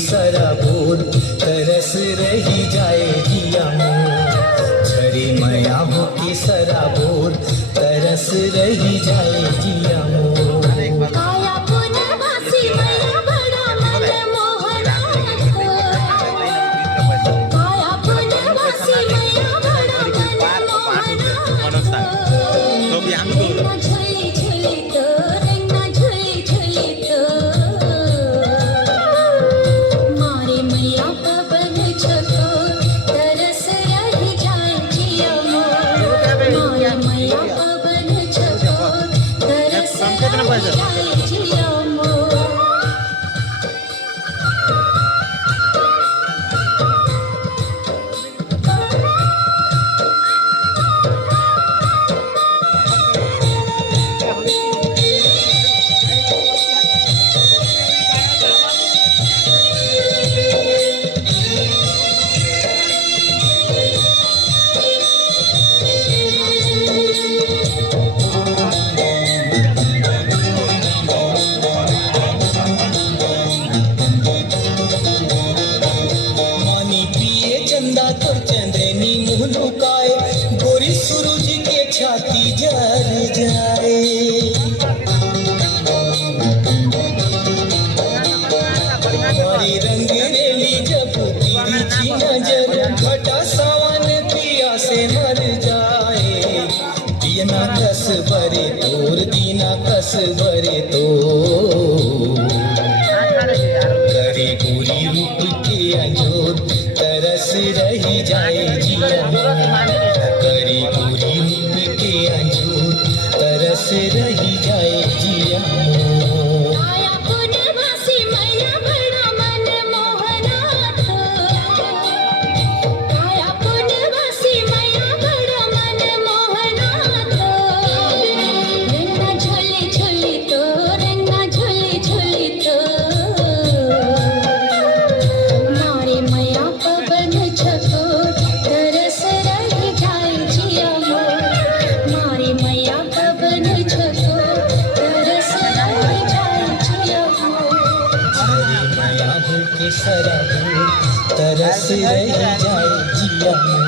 सराबोर तरस रही जाए जिया मोर। झरे मया हो के सराबोर तरस रही जाए जिया मोर। काया पुनवासी मया बड़ा मन मोहनाथ। काया पुनवासी मया बड़ा मन मोहनाथ। रंगना झुली झुली तो रंगना झुली झुली तो मारे मैया पवन छको तरस रही जाए जिया मोर। मारे मैया पवन छको तरस रही जाए जिया मोर। मानी पिए चंदा तो चंदनी मुहलुकाए, गोरी सूरज के छाती जर जाए। मारी रंग रेली जब तिरछी नजर, घटा सावन पिया से मर जाए। दीना कस भरे तोर दीना कस भरे तो करे गोरी रूप के अंजोर तरस रही जाए जिया मोर। करे गोरी रूप के अंजोर तरस रही जाए जिया मोर। काया पुनवासी मया बड़ा मन मोहनाथ। काया पुनवासी मया बड़ा मन मोहनाथ। रंगना झुली झुली तो रंगना झुली झुली तो मारे मैया पवन छको तरस रही जाए जिया मोर। मारे मैया पवन छको तरस रही जाए जिया मोर। झरे माया हो के सराबोर तरस रही जाए जिया मोर।